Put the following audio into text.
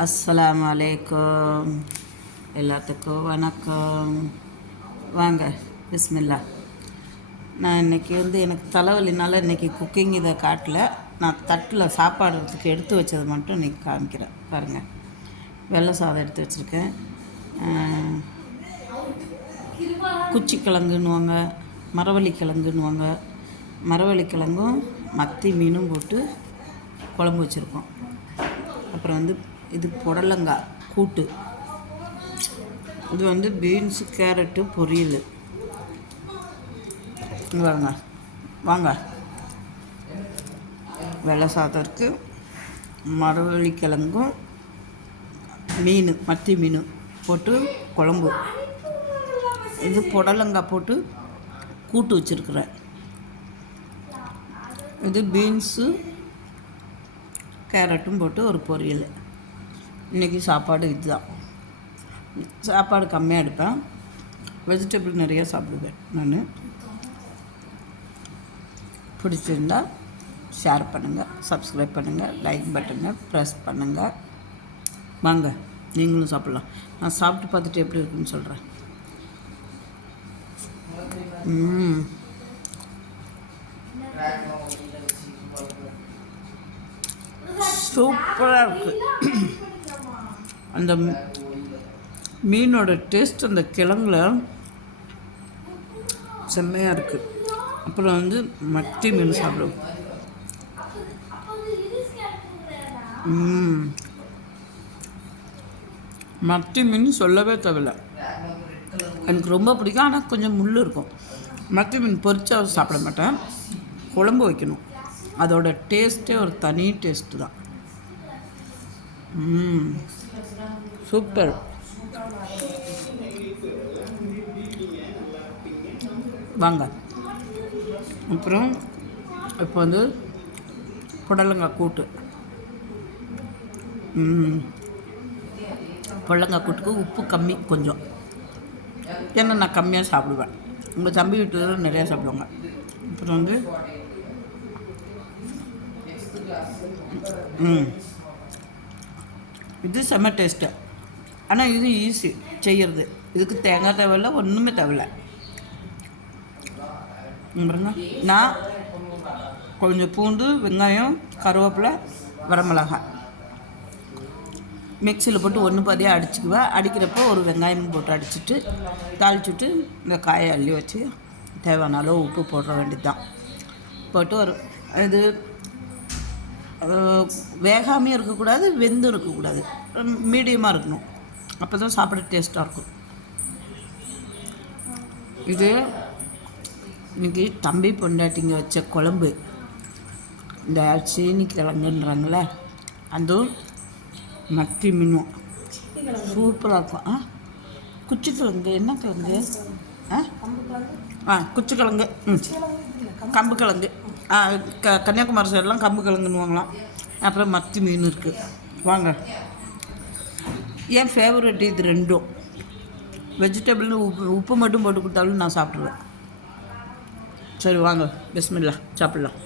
அஸ்ஸலாமு அலைக்கும். எல்லாத்துக்கும் வணக்கம். வாங்க, பிஸ்மில்லா. நான் இன்றைக்கி எனக்கு தலைவலினால இன்றைக்கி குக்கிங் இதை காட்டல. நான் தட்டில் சாப்பாடுறதுக்கு எடுத்து வச்சதை மட்டும் இன்றைக்கி காமிக்கிறேன். பாருங்கள், வெள்ளை சாதம் எடுத்து வச்சுருக்கேன். குச்சிக்கிழங்குன்னுவாங்க, மரவள்ளிக்கிழங்குன்னுவாங்க. மரவள்ளிக்கிழங்கும் மத்தி மீனும் போட்டு குழம்பு வச்சுருக்கோம். அப்புறம் இது புடலங்காய் கூட்டு. இது பீன்ஸு கேரட்டு பொரியல். வாங்க வாங்க. வெள்ளை சாதம் இருக்குது, மரவள்ளிக்கிழங்கும் மீன் மத்தி மீன் போட்டு குழம்பு. இது புடலங்காய் போட்டு கூட்டு வச்சுருக்குறேன். இது பீன்ஸு கேரட்டும் போட்டு ஒரு பொரியல். இன்றைக்கி சாப்பாடு இதுதான். சாப்பாடு கம்மியாக எடுப்பேன், வெஜிடபிள் நிறையா சாப்பிடுவேன் நான். பிடிச்சிருந்தால் ஷேர் பண்ணுங்கள், சப்ஸ்கிரைப் பண்ணுங்கள், லைக் பட்டனை ப்ரெஸ் பண்ணுங்கள். வாங்க, நீங்களும் சாப்பிட்லாம். நான் சாப்பிட்டு பார்த்துட்டு எப்படி இருக்குன்னு சொல்கிறேன். சூப்பராக இருக்குது. அந்த மீனோட டேஸ்ட் அந்த கிழங்குல செம்மையாக இருக்குது. அப்புறம் மத்தி மீன் சாப்பிடுவோம். மத்தி மீன் சொல்லவே தேவையில்லை, எனக்கு ரொம்ப பிடிக்கும். ஆனால் கொஞ்சம் முள் இருக்கும். மத்தி மீன் பொரிச்சா சாப்பிட மாட்டேன், குழம்பு வைக்கணும். அதோட டேஸ்ட்டே ஒரு தனி டேஸ்ட்டு தான். சூப்பர். வாங்க. அப்புறம் இப்போ புடலங்காய் கூட்டு. புடலங்காய் கூட்டுக்கு உப்பு கம்மி கொஞ்சம், ஏன்னா நான் கம்மியாக சாப்பிடுவேன். உங்கள் தம்பி வீட்டில் நிறையா சாப்பிடுவாங்க. அப்புறம் இது செம்ம டேஸ்ட்டு. ஆனால் இது ஈஸி செய்கிறது. இதுக்கு தேங்காய் தேவையில்லை, ஒன்றுமே தேவையில்லை. நான் கொஞ்சம் பூண்டு, வெங்காயம், கருவேப்பிலை, வரமிளகாய் மிக்சியில் போட்டு ஒன்று பாதியாக அடிச்சுக்குவேன். அடிக்கிறப்போ ஒரு வெங்காயம் போட்டு அடிச்சுட்டு தாளிச்சுட்டு இந்த காயை அள்ளி வச்சு தேவையான அளவு உப்பு போட வேண்டியது தான். போட்டு இது வேகாமையும் இருக்கக்கூடாது, வெந்தும் இருக்கக்கூடாது, மீடியமாக இருக்கணும். அப்போ தான் சாப்பிட டேஸ்ட்டாக இருக்கும். இது இன்றைக்கி தம்பி பொண்டாட்டிங்க வச்ச குழம்பு. இந்த சீனி கிழங்குன்றாங்கள, அதுவும் மத்தி மீனும் சூப்பராக இருக்கும். குச்சிக்கிழங்கு என்ன கிழங்கு? குச்சிக்கிழங்கு, கம்பு கிழங்கு. கன்னியாகுமரி சைடெலாம் கம்பு கிழங்குன்னுவாங்களாம். அப்புறம் மத்தி மீன் இருக்குது. வாங்க. என் ஃபேவரட் இது ரெண்டும். வெஜிடபிள்னு உப்பு மட்டும் போட்டு கொடுத்தாலும் நான் சாப்பிட்ருவேன். சரி வாங்க, பிஸ்மில்லா, சாப்பிட்லாம்.